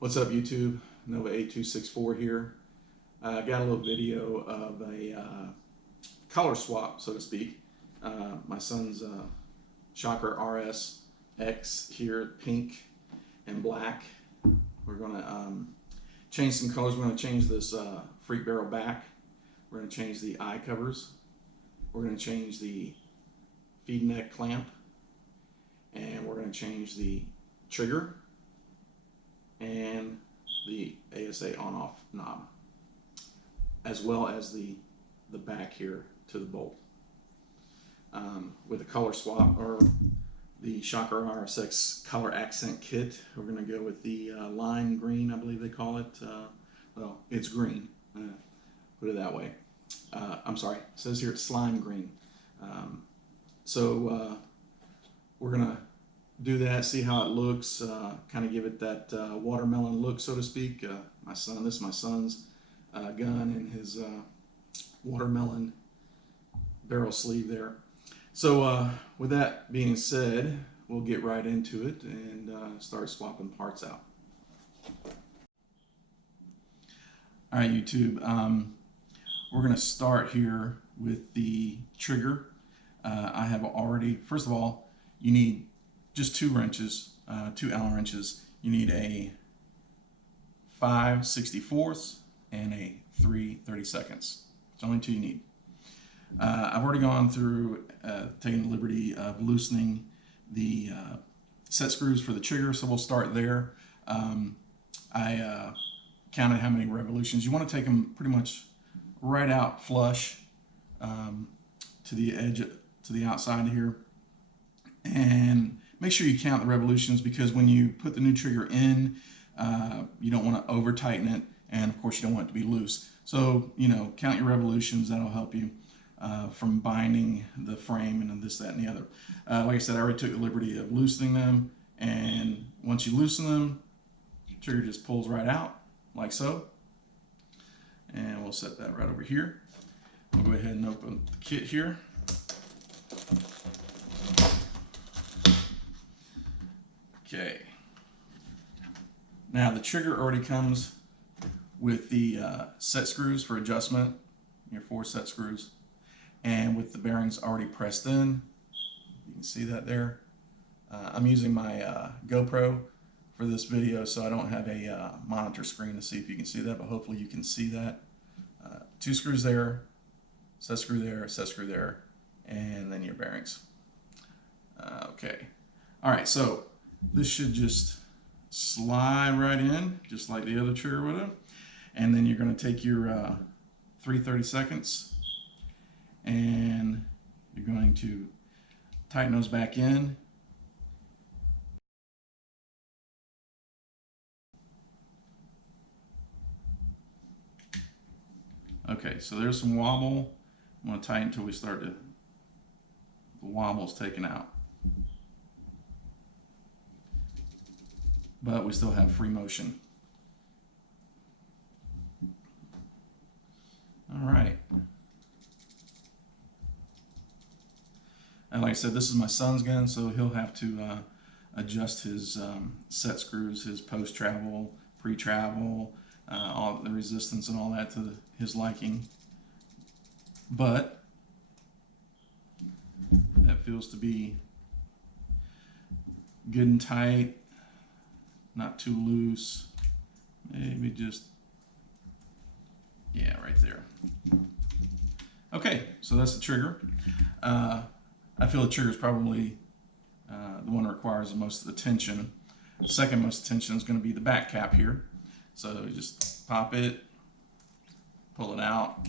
What's up, YouTube? Nova8264 here. I got a little video of a color swap, so to speak. My son's Shocker RSX here, pink and black. We're going to change some colors. We're going to change this freak barrel back. We're going to change the eye covers. We're going to change the feed neck clamp. And we're going to change the trigger and the ASA on-off knob, as well as the back here to the bolt. With the color swap, or the Shocker RSX color accent kit, we're going to go with the lime green, I believe they call it. Well, it's green, put it that way. I'm sorry, it says here it's slime green. We're going to do that, see how it looks, kind of give it that watermelon look, so to speak. This is my son's gun and his watermelon barrel sleeve there. So with that being said, we'll get right into it and start swapping parts out. All right, YouTube, we're going to start here with the trigger. I have already, first of all, you need just 2 wrenches, 2 Allen wrenches. You need a 5/64 and a 3/32. It's only 2 you need. I've already gone through taking the liberty of loosening the set screws for the trigger, so we'll start there. I counted how many revolutions. You want to take them pretty much right out flush to the edge, to the outside here, and make sure you count the revolutions, because when you put the new trigger in, you don't want to over tighten it, and of course you don't want it to be loose. So, you know, count your revolutions. That'll help you from binding the frame and this, that, and the other. Like I said, I already took the liberty of loosening them, and once you loosen them, the trigger just pulls right out, like so. And we'll set that right over here. We'll go ahead and open the kit here. Okay, now the trigger already comes with the set screws for adjustment, your 4 set screws, and with the bearings already pressed in. You can see that there. I'm using my GoPro for this video, so I don't have a monitor screen to see if you can see that, but hopefully you can see that. 2 screws there, set screw there, and then your bearings. Okay, all right, so this should just slide right in, just like the other trigger would have. And then you're going to take your 3/32 and you're going to tighten those back in. Okay, so there's some wobble. I'm going to tighten until we start to, the wobble's taken out. But we still have free motion. All right. And like I said, this is my son's gun, so he'll have to adjust his set screws, his post-travel, pre-travel, all the resistance and all that to his liking. But that feels to be good and tight. Not too loose, maybe just, yeah, right there. Okay, so that's the trigger. I feel the trigger is probably the one that requires the most attention. The second most attention is going to be the back cap here. So you just pop it, pull it out,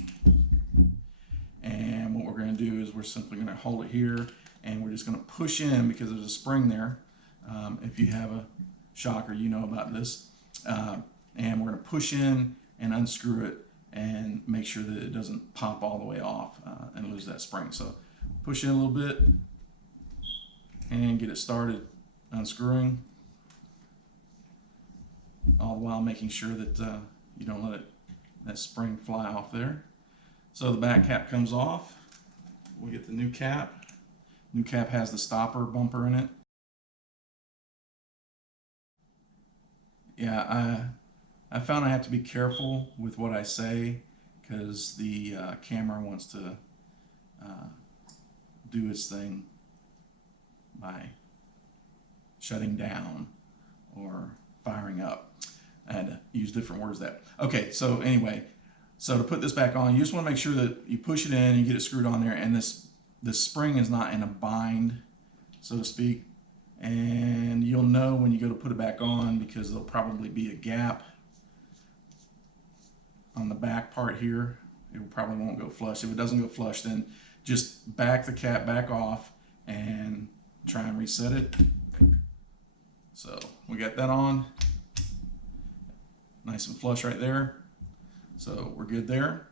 and what we're going to do is we're simply going to hold it here, and we're just going to push in, because there's a spring there. If you have a Shocker, you know about this, and we're going to push in and unscrew it and make sure that it doesn't pop all the way off and lose that spring. So push in a little bit and get it started unscrewing, all the while making sure that you don't let that spring fly off there. So the back cap comes off. We get the new cap. New cap has the stopper bumper in it. yeah, I found I have to be careful with what I say because the camera wants to do its thing by shutting down or firing up. I had to use different words that. Okay, so anyway, so to put this back on, you just want to make sure that you push it in and you get it screwed on there, and this spring is not in a bind, so to speak. And you'll know when you go to put it back on because there'll probably be a gap on the back part here. It probably won't go flush. If it doesn't go flush, then just back the cap back off and try and reset it. So we got that on. Nice and flush right there. So we're good there.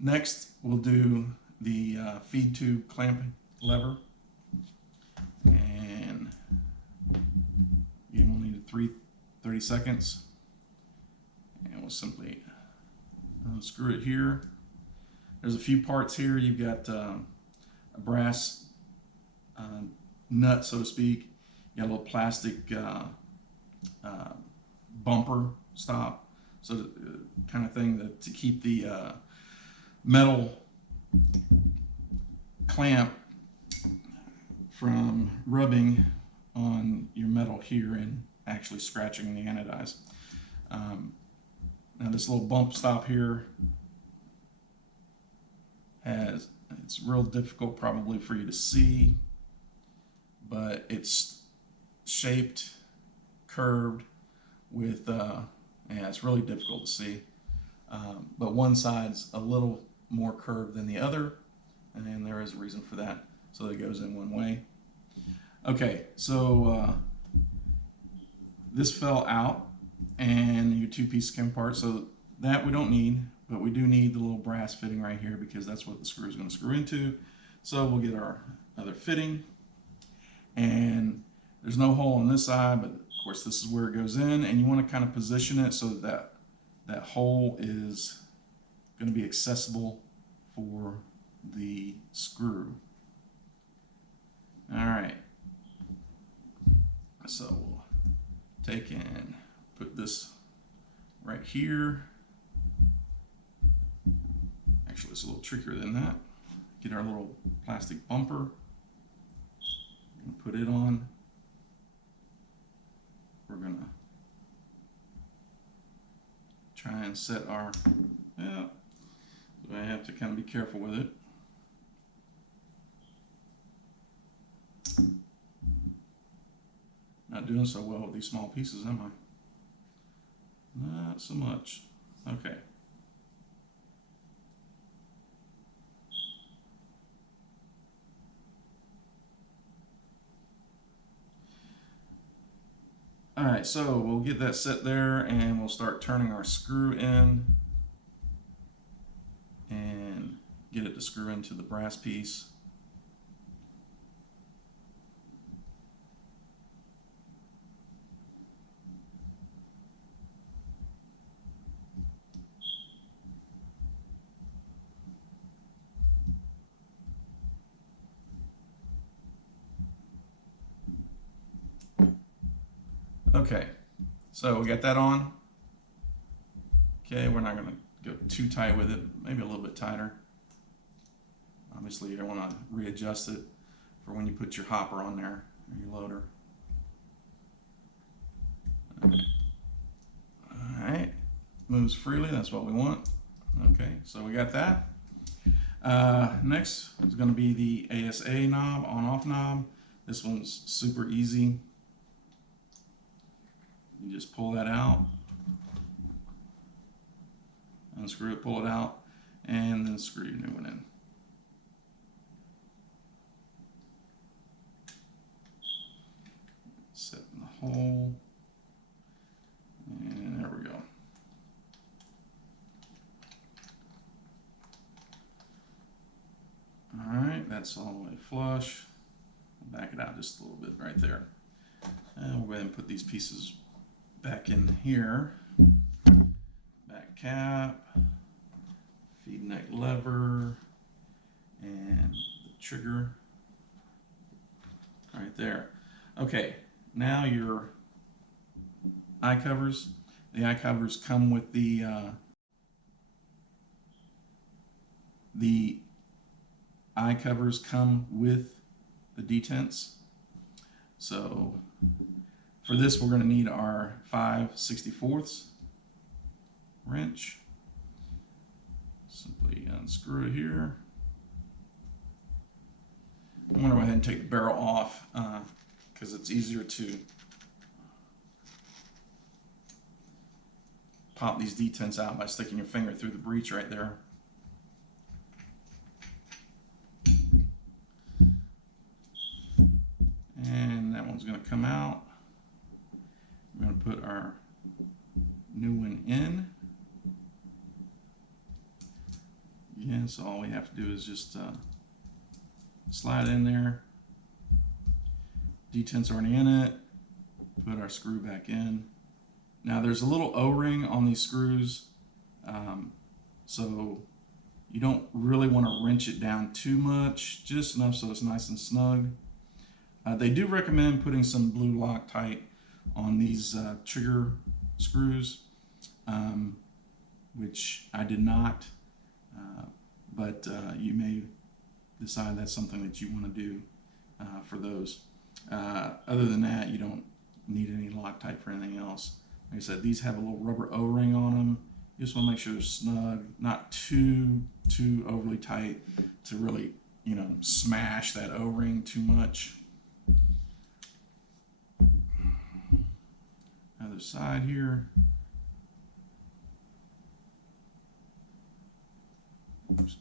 Next, we'll do the feed tube clamping lever. And again, we'll need 30 seconds. And we'll simply unscrew it here. There's a few parts here. You've got a brass nut, so to speak. You got a little plastic bumper stop, so kind of thing to keep the metal clamp from rubbing on your metal here and actually scratching the anodize. Now this little bump stop here it's real difficult probably for you to see, but it's shaped, curved with, yeah, it's really difficult to see. But one side's a little more curved than the other, and there is a reason for that. So it goes in one way. Okay, so this fell out, and your two pieces came apart. So that we don't need, but we do need the little brass fitting right here because that's what the screw is going to screw into. So we'll get our other fitting, and there's no hole on this side, but of course this is where it goes in, and you want to kind of position it so that that hole is going to be accessible for the screw. All right, so we'll take and put this right here. Actually, it's a little trickier than that. Get our little plastic bumper and put it on. We're gonna try and set our, yeah, so I have to kind of be careful with it. Not doing so well with these small pieces, am I? Not so much. Okay. All right, so we'll get that set there and we'll start turning our screw in and get it to screw into the brass piece. Okay, so we got that on. Okay, we're not going to go too tight with it, maybe a little bit tighter. Obviously, you don't want to readjust it for when you put your hopper on there, or your loader. All right, moves freely, that's what we want. Okay, so we got that. Next is going to be the ASA knob, on-off knob. This one's super easy. You just pull that out, unscrew it, pull it out, and then screw your new one in. Set in the hole, and there we go. All right, that's all the way flush. I'll back it out just a little bit right there. And we'll go ahead and put these pieces back in here. Back cap, feed neck lever, and the trigger right there. Okay, now your eye covers. The eye covers come with the eye covers come with the detents. So for this, we're going to need our 5/64 wrench. Simply unscrew it here. I'm going to go ahead and take the barrel off because it's easier to pop these detents out by sticking your finger through the breech right there. And that one's going to come out. We're going to put our new one in. Again, so all we have to do is just slide in there. Detent's already in it. Put our screw back in. Now there's a little O-ring on these screws, so you don't really want to wrench it down too much, just enough so it's nice and snug. They do recommend putting some blue Loctite on these trigger screws, which I did not, but you may decide that's something that you want to do for those. Other than that, you don't need any Loctite for anything else. Like I said, these have a little rubber O-ring on them. You just want to make sure they're snug, not too overly tight to really, smash that O-ring too much. Other side here. Oops.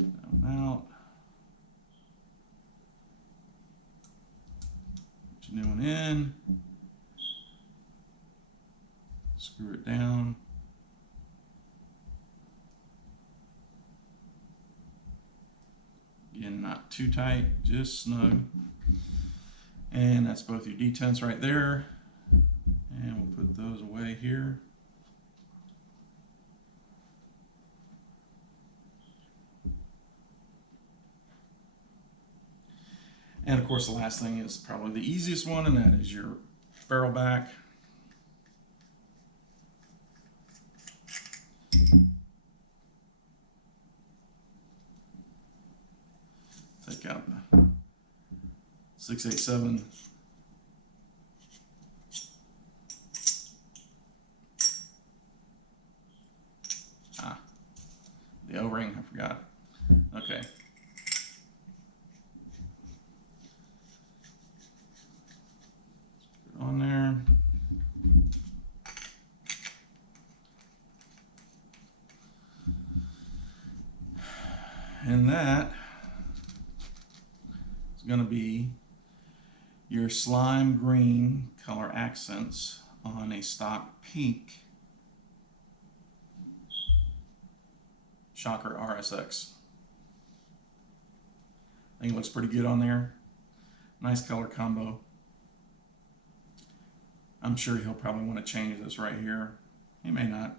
Down out. Put your new one in. Screw it down. Again, not too tight, just snug. And that's both your detents right there. And we'll put those away here. And of course, the last thing is probably the easiest one, and that is your barrel back. Take out the 6/87. The O-ring, I forgot. Okay. Put it on there. And that is going to be your slime green color accents on a stock pink Shocker RSX. I think it looks pretty good on there. Nice color combo. I'm sure he'll probably want to change this right here. He may not.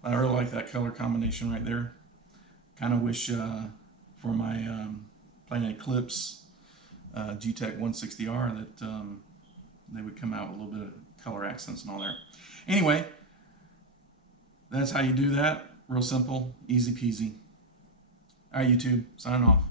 But I really like that color combination right there. Kind of wish for my Plain Eclipse G-Tech 160R that they would come out with a little bit of color accents and all there. Anyway, that's how you do that. Real simple, easy peasy. All right, YouTube, signing off.